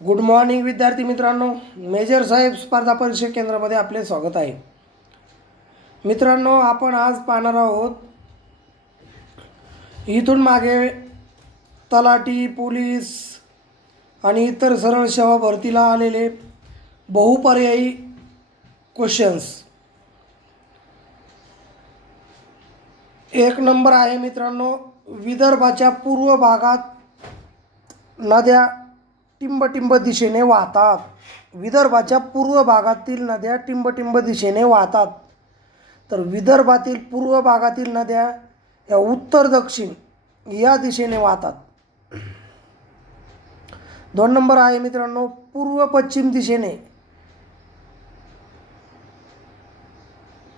Good morning विद्यार्थी मित्रांनो, major साहेब स्पर्धा परीक्षा केंद्रामध्ये आपले स्वागत आहे। मित्रांनो, आपण आज पाहणार आहोत इथून मागे तलाठी, पोलीस आणि इतर सरळ सेवा भरतीला आलेले बहुपर्यायी क्वेश्चन्स। एक नंबर आहे मित्रांनो, विदर्भाच्या पूर्व भागात नद्या टिंब दिशेने वाहतात। विदर्भाच्या पूर्व भागातील नद्या टिंब दिशेने वाहतात। तर विदर्भातील पूर्व भागातील नद्या या उत्तर दक्षिण या दिशेने वाहतात। 2 नंबर आहे मित्रांनो, पूर्व पश्चिम दिशेने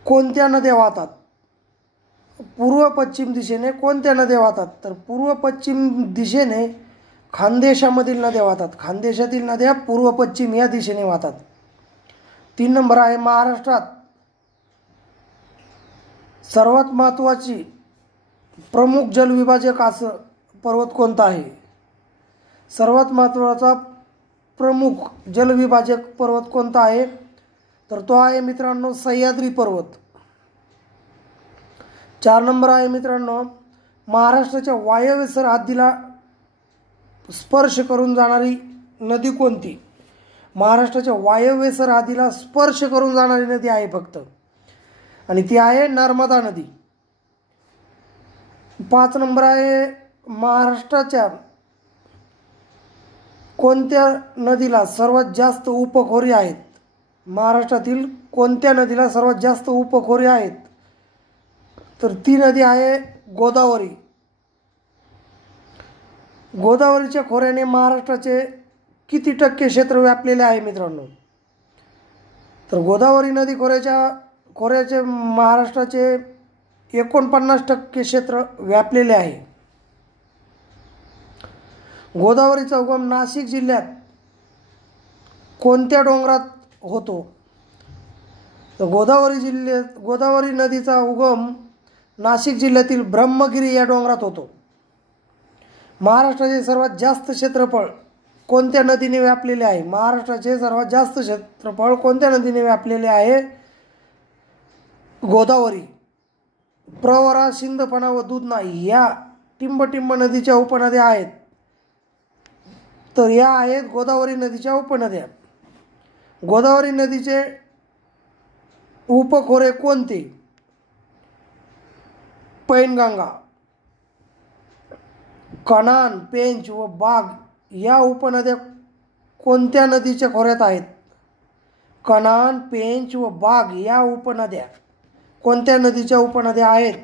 कोणत्या नद्या वाहतात? पूर्व पश्चिम दिशेने कोणत्या नद्या वाहतात? तर पूर्व पश्चिम दिशेने खानदेशामधील नद्या वाहतात। खानदेशातील नद्या पूर्व पश्चिम या दिशेने वाहतात। 3 नंबर आहे, महाराष्ट्रात सर्वात महत्त्वाची प्रमुख जलविभाजक असं पर्वत कोणता आहे? सर्वात महत्त्वाचा प्रमुख जलविभाजक पर्वत कोणता आहे? तर तो आहे मित्रांनो सह्याद्री पर्वत। 4 नंबर आहे मित्रांनो, महाराष्ट्राच्या वायव्य सरहद्दीला स्पर्श करून जाणारी नदी कोणती? महाराष्ट्राच्या वायव्य सरहद्दीला स्पर्श करून जाणारी नदी आहे फक्त, आणि ती आहे नर्मदा नदी। 5 नंबर आहे, महाराष्ट्राच्या कोणत्या नदीला सर्वात जास्त उपखोरी आहेत? महाराष्ट्रातील कोणत्या नदीला सर्वात जास्त उपखोरी आहेत? तर ती नदी आहे गोदावरी। गोदावरीच्या खोऱ्याने महाराष्ट्राचे किती टक्के क्षेत्र व्यापलेले आहे मित्रांनो? तर गोदावरी नदी खोऱ्याचे महाराष्ट्राचे 49% क्षेत्र व्यापलेले आहे। गोदावरीचा उगम नाशिक जिल्ह्यात कोणत्या डोंगरात होतो? तर गोदावरी नदीचा उगम नाशिक जिल्ह्यातील ब्रह्मगिरी या डोंगरात होतो। महाराष्ट्राचे सर्वात जास्त क्षेत्रफळ कोणत्या नदीने व्यापलेले आहे? महाराष्ट्राचे सर्वात जास्त क्षेत्रफळ कोणत्या नदीने व्यापलेले आहे? गोदावरी। प्रवरा, सिंदफणा व दुधना या टिंब नदीच्या उपनद्या आहेत। तर या आहेत गोदावरी नदीच्या उपनद्या। गोदावरी नदीचे उपखोरे कोणते? पैनगंगा, कनान, पेंच व बाग या उपनद्या कोणत्या नदीच्या खोऱ्यात आहेत? कनान, पेंच व बाग या उपनद्या कोणत्या नदीच्या उपनद्या आहेत?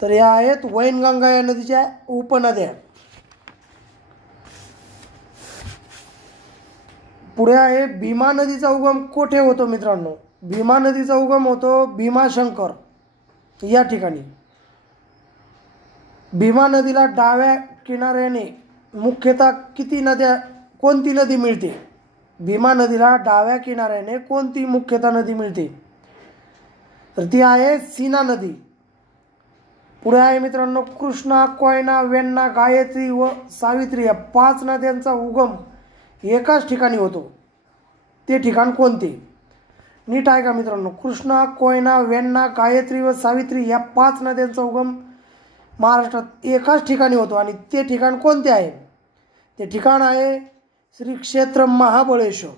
तर या आहेत वैनगंगा या नदीच्या उपनद्या। पुढे आहे, भीमा नदीचा उगम कोठे होतो मित्रांनो? भीमा नदीचा उगम होतो भीमाशंकर या ठिकाणी। भीमा नदीला डाव्या किनाऱ्याने मुख्यतः कोणती नदी मिळते? भीमा नदीला डाव्या किनाऱ्याने कोणती मुख्यतः नदी मिळते? तर ती आहे सीना नदी। पुढे आहे मित्रांनो, कृष्णा, कोयना, वेण्णा, गायत्री व सावित्री या 5 नद्यांचा उगम एकाच ठिकाणी होतो। ते ठिकाण कोणते? नीट आहे का मित्रांनो? कृष्णा, कोयना, वेण्णा, गायत्री व सावित्री या 5 नद्यांचा उगम महाराष्ट्रात एकाच ठिकाणी होतो, आणि ते ठिकाण कोणते आहे? ते ठिकाण आहे श्री क्षेत्र महाबळेश्वर।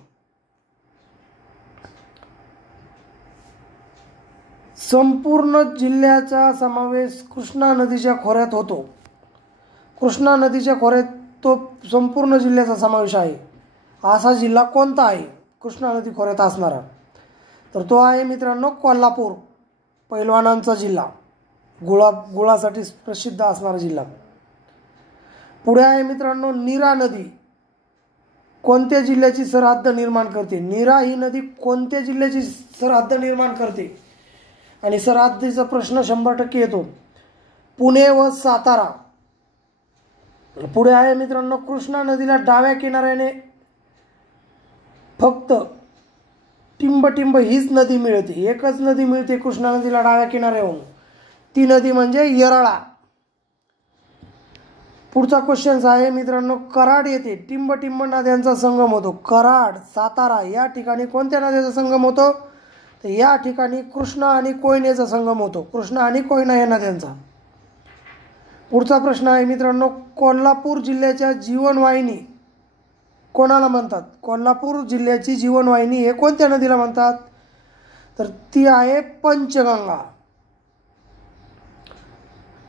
संपूर्ण जिल्ह्याचा समावेश कृष्णा नदीच्या खोऱ्यात होतो। कृष्णा नदीच्या खोऱ्यात तो संपूर्ण जिल्ह्याचा समावेश आहे। असा जिल्हा कोणता आहे कृष्णा नदी खोऱ्यात असणारा? तर तो आहे मित्रांनो कोल्हापूर, पैलवानांचा जिल्हा, गुळासाठी प्रसिद्ध असणारा जिल्हा। पुढे आहे मित्रांनो, नीरा नदी कोणत्या जिल्ह्याची सरहद्द निर्माण करते? नीरा ही नदी कोणत्या जिल्ह्याची सरहद्द निर्माण करते? आणि सरहद्दीचा प्रश्न 100% येतो। पुणे व सातारा। पुढे आहे मित्रांनो, कृष्णा नदीला डाव्या किनाऱ्याने फक्त टिंब हीच नदी मिळते। एकच नदी मिळते कृष्णा नदीला डाव्या किनाऱ्यावरून, ती नदी म्हणजे येरळा। पुढचा क्वेश्चन आहे मित्रांनो, कराड येथे टिंब नद्यांचा संगम होतो. कराड, सातारा या ठिकाणी कोणत्या नद्याचा संगम होतो? तर या ठिकाणी कृष्णा आणि कोयनेचा संगम होतो. कृष्णा आणि कोयना या नद्यांचा. पुढचा प्रश्न आहे मित्रांनो, कोल्हापूर जिल्ह्याच्या जीवनवाहिनी कोणाला म्हणतात? कोल्हापूर जिल्ह्याची जीवनवाहिनी हे कोणत्या नदीला म्हणतात? तर ती आहे पंचगंगा.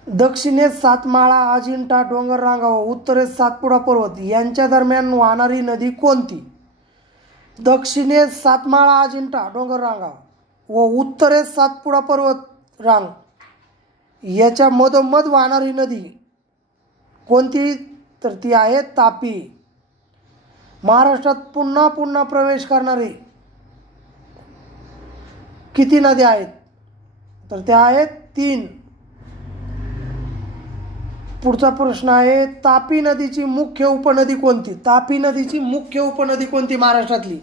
दक्षिणेस सातमाळा, अजिंठा डोंगर रांगा व उत्तरेस सातपुडा पर्वत यांच्या दरम्यान वाहणारी नदी कोणती? दक्षिणेस सातमाळा, अजिंठा डोंगर रांगा व उत्तरेस सातपुडा पर्वत रांग याच्या मधोमध वाहणारी नदी कोणती? तर ती आहे तापी. महाराष्ट्रात पुन्हा प्रवेश करणारी किती नद्या आहेत? तर त्या आहेत 3. पुढचा प्रश्न आहे, तापी नदीची मुख्य उपनदी कोणती? तापी नदीची मुख्य उपनदी कोणती महाराष्ट्रातली?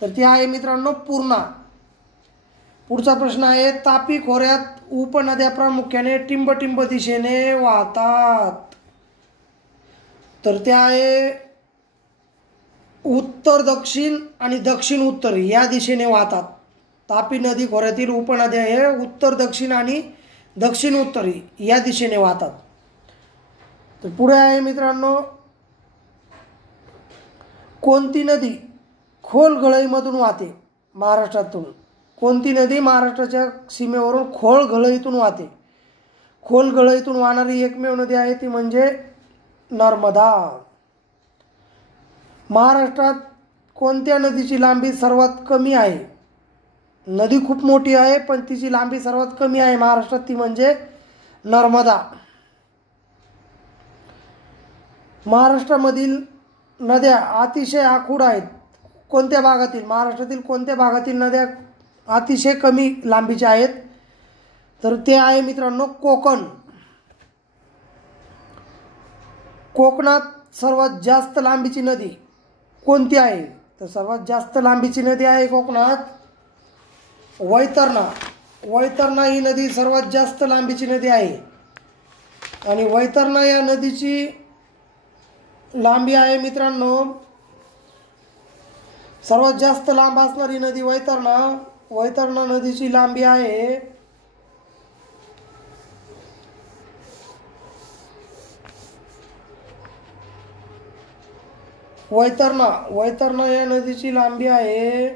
तर ती आहे मित्रांनो पूर्णा. पुढचा प्रश्न आहे, तापी खोऱ्यात उपनद्या प्रामुख्याने टिंब दिशेने वाहतात. तर त्या आहे उत्तर दक्षिण आणि दक्षिण उत्तर या दिशेने वाहतात. तापी नदी खोऱ्यातील उपनद्या हे उत्तर दक्षिण आणि दक्षिण उत्तर या दिशेने वाहतात. तर पुढे आहे मित्रांनो, कोणती नदी खोल घळईमधून वाहते महाराष्ट्रातून? कोणती नदी महाराष्ट्राच्या सीमेवरून खोल घळईतून वाहते? खोल घळईतून वाहणारी एकमेव नदी आहे ती म्हणजे नर्मदा. महाराष्ट्रात कोणत्या नदीची लांबी सर्वात कमी आहे? नदी खूप मोठी आहे पण तिची लांबी सर्वात कमी आहे महाराष्ट्रात, ती म्हणजे नर्मदा. महाराष्ट्रामधील नद्या अतिशय आखूड आहेत. कोणत्या भागातील? महाराष्ट्रातील कोणत्या भागातील नद्या अतिशय कमी लांबीच्या आहेत? तर ते आहे मित्रांनो कोकण. कोकणात सर्वात जास्त लांबीची नदी कोणती आहे? तर सर्वात जास्त लांबीची नदी आहे कोकणात वैतरणा. वैतरणा ही नदी सर्वात जास्त लांबीची नदी आहे आणि वैतरणा या नदीची लांबी आहे मित्रांनो, सर्वात जास्त लांब असणारी नदी वैतरणा. वैतरणा नदीची लांबी आहे वैतरणा या नदीची लांबी आहे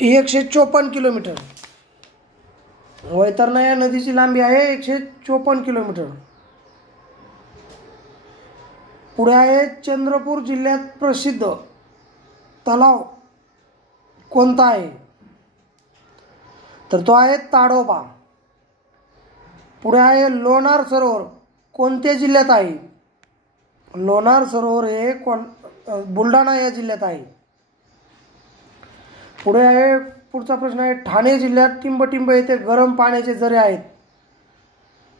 154 किलोमीटर. वैतरणा या नदीची लांबी आहे 154 किलोमीटर. पुढे आहे, चंद्रपूर जिल्ह्यात प्रसिद्ध तलाव कोणता आहे? तर तो आहे ताडोबा. पुढे आहे, लोणार सरोवर कोणत्या जिल्ह्यात आहे? लोणार सरोवर हे बुलढाणा या जिल्ह्यात आहे. पुढे आहे, पुढचा प्रश्न आहे, ठाणे जिल्ह्यात टिंब येथे गरम पाण्याचे झरे आहेत.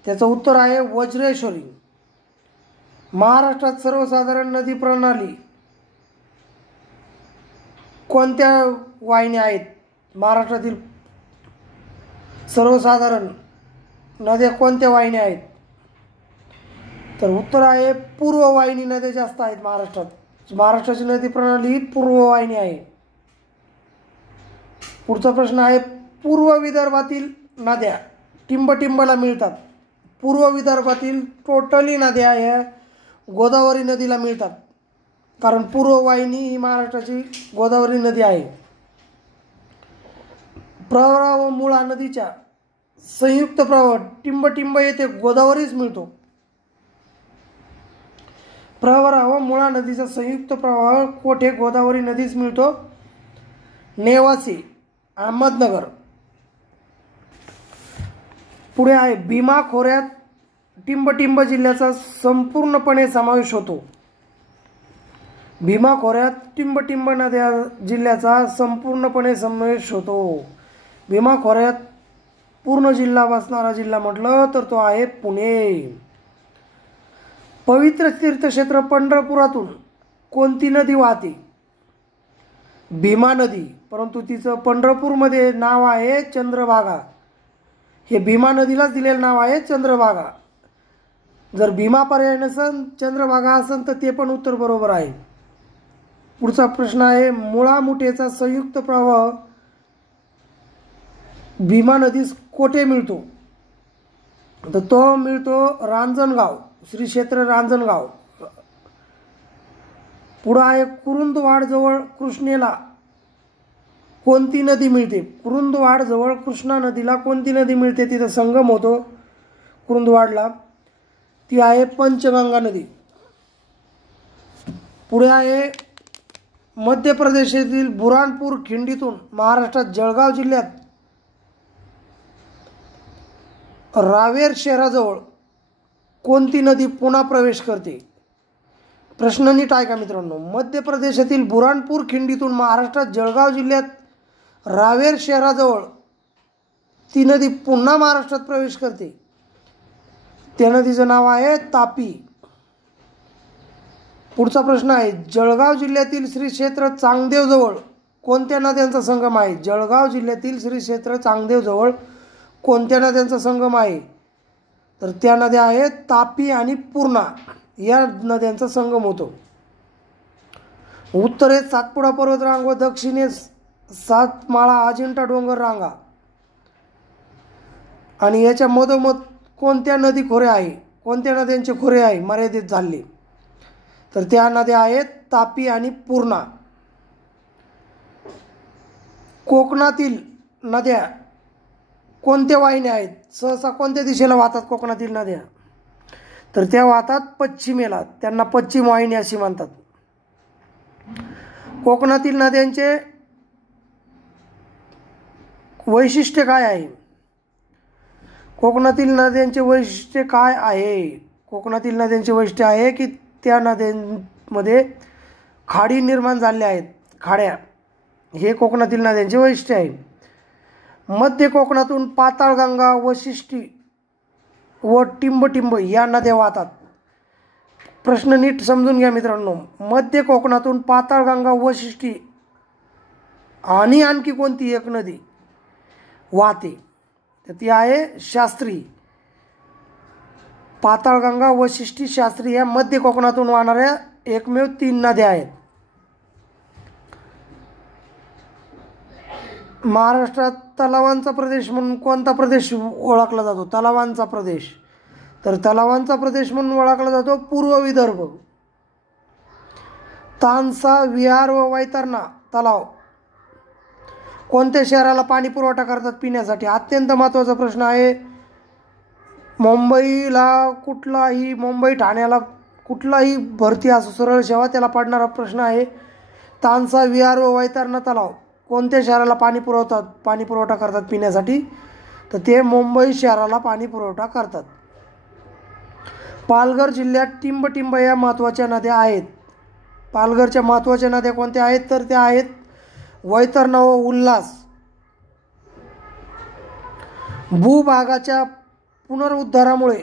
त्याचं उत्तर आहे वज्रेश्वरी. महाराष्ट्रात सर्वसाधारण नदी प्रणाली कोणत्या वाहिन्या आहेत? महाराष्ट्रातील सर्वसाधारण नद्या कोणत्या वाहिन्या आहेत? तर उत्तर आहे पूर्व वाहिनी नद्या जास्त आहेत महाराष्ट्रात. महाराष्ट्राची नदी प्रणाली ही पूर्व वाहिनी आहे. पुढचा प्रश्न आहे, पूर्व विदर्भातील नद्या टिंबला मिळतात. पूर्व विदर्भातील टोटली नद्या ह्या गोदावरी नदीला मिळतात, कारण पूर्व वाहिनी ही महाराष्ट्राची गोदावरी नदी आहे. प्रवरा व मुळा नदीच्या संयुक्त प्रवाह टिंब येथे गोदावरीच मिळतो. प्रवरा व मुळा नदीचा संयुक्त प्रवाह कोठे? गोदावरी नदीच मिळतो. नेवासी, अहमदनगर. पुढे आहे, भीमा खोऱ्यात टिंब जिल्ह्याचा संपूर्णपणे समावेश होतो. भीमा खोऱ्यात टिंब नद्या जिल्ह्याचा संपूर्णपणे समावेश होतो. भीमा खोऱ्यात पूर्ण जिल्हा बसणारा जिल्हा म्हटलं तर तो आहे पुणे. पवित्र तीर्थक्षेत्र पंढरपुरातून कोणती नदी वाहते? भीमा नदी, परंतु तिचं पंढरपूरमध्ये नाव आहे चंद्रभागा. हे भीमा नदीलाच दिलेलं नाव आहे चंद्रभागा. जर भीमा पर्याय नसेल चंद्रभागा असेल तर ते पण उत्तर बरोबर आहे. पुढचा प्रश्न आहे, मुळा मुठेचा संयुक्त प्रवाह भीमा नदीस कोठे मिळतो? तर तो मिळतो रांजणगाव, श्री क्षेत्र रांजणगाव. पुढे आहे, कुरुंदवाड जवळ कृष्णेला कोणती नदी मिळते? कुरुंदवाड जवळ कृष्णा नदीला कोणती नदी मिळते? तिथं संगम होतो कुरुंदवाडला, ती आहे पंचगंगा नदी. पुढे आहे, मध्य प्रदेशातील बुरानपूर खिंडीतून महाराष्ट्रात जळगाव जिल्ह्यात रावेर शहराजवळ कोणती नदी पुन्हा प्रवेश करते? प्रश्न नीट ऐका मित्रांनो. मध्य प्रदेशातील बुरानपूर खिंडीतून महाराष्ट्रात जळगाव जिल्ह्यात रावेर शहराजवळ ती नदी पुन्हा महाराष्ट्रात प्रवेश करते. त्या नदीचं नाव आहे तापी. पुढचा प्रश्न आहे, जळगाव जिल्ह्यातील श्री क्षेत्र चांगदेव जवळ कोणत्या नद्यांचा संगम आहे? जळगाव जिल्ह्यातील श्री क्षेत्र चांगदेव जवळ कोणत्या नद्यांचा संगम आहे? तर त्या नद्या आहेत तापी आणि पूर्णा, या नद्यांचा संगम होतो. उत्तरेत सातपुडा पर्वतरांग व दक्षिणेस सातमाळा अजिंठा डोंगर रांगा आणि याच्या मधोमध कोणत्या नदी खोरे आहे? कोणत्या नद्यांचे खोरे आहे मर्यादित झाले? तर त्या नद्या आहेत तापी आणि पूर्णा. कोकणातील नद्या कोणत्या वाहिन्या आहेत? सहसा कोणत्या दिशेला वाहतात कोकणातील नद्या? तर त्या वाहतात पश्चिमेला, त्यांना पश्चिम वाहिनी अशी म्हणतात. कोकणातील नद्यांचे वैशिष्ट्य काय आहे? कोकणातील नद्यांचे वैशिष्ट्य काय आहे? कोकणातील नद्यांचे वैशिष्ट्य आहे की त्या नद्यांमध्ये खाडी निर्माण झाल्या आहेत, खाड्या, हे कोकणातील नद्यांचे वैशिष्ट्य आहे. मध्य कोकणातून पाताळगंगा, वशिष्ठी व टिंबटिंब या नद्या वाहतात. प्रश्न नीट समजून घ्या मित्रांनो. मध्य कोकणातून पाताळगंगा, वशिष्ठी आणि आणखी कोणती एक नदी वाहते? तर ती आहे शास्त्री. पाताळगंगा, वशिष्ठी, शास्त्री या मध्य कोकणातून वाहणाऱ्या एकमेव 3 नद्या आहेत. महाराष्ट्रात तलावांचा प्रदेश म्हणून कोणता प्रदेश ओळखला जातो? तलावांचा प्रदेश. तर तलावांचा प्रदेश म्हणून ओळखला जातो पूर्व विदर्भ. तानसा, विहार व वैतरणा तलाव कोणत्या शहराला पाणी पुरवठा करतात पिण्यासाठी? अत्यंत महत्त्वाचा प्रश्न आहे. मुंबई ठाण्याला कुठलाही भरती असो, सरळ सेवा, त्याला पडणारा प्रश्न आहे. तानसा, विहार व वैतरणा तलाव कोणत्या शहराला पाणी पुरवठा करतात पिण्यासाठी? तर ते मुंबई शहराला पाणी पुरवठा करतात. पालघर जिल्ह्यात टिंबटिंब या महत्त्वाच्या नद्या आहेत. पालघरच्या महत्त्वाच्या नद्या कोणत्या आहेत? तर त्या आहेत वैतरणा व उल्हास. भूभागाच्या पुनरुद्धारामुळे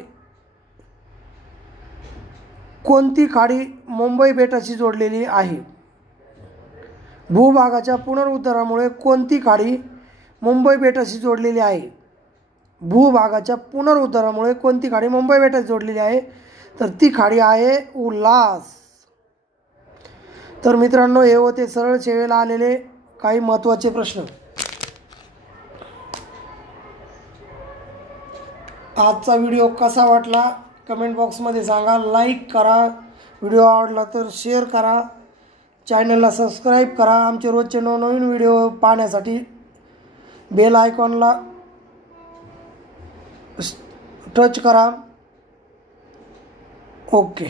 कोणती खाडी मुंबई बेटाशी जोडलेली आहे? भूभागाच्या पुनरुद्धारामुळे कोणती खाडी मुंबई बेटाशी जोडलेली आहे? भूभागाच्या पुनरुद्धारामुळे कोणती खाडी मुंबई बेटाशी जोडलेली आहे? तर ती खाडी आहे उल्हास. तर मित्रांनो, हे होते सरळ सेवेला आलेले काही महत्त्वाचे प्रश्न. आजचा व्हिडिओ कसा वाटला कमेंट बॉक्समध्ये सांगा. लाईक करा, व्हिडिओ आवडला तर शेअर करा, चॅनलला सबस्क्राईब करा. आमचे रोजचे नवनवीन व्हिडिओ पाहण्यासाठी बेल आयकॉनला टच करा. ओके.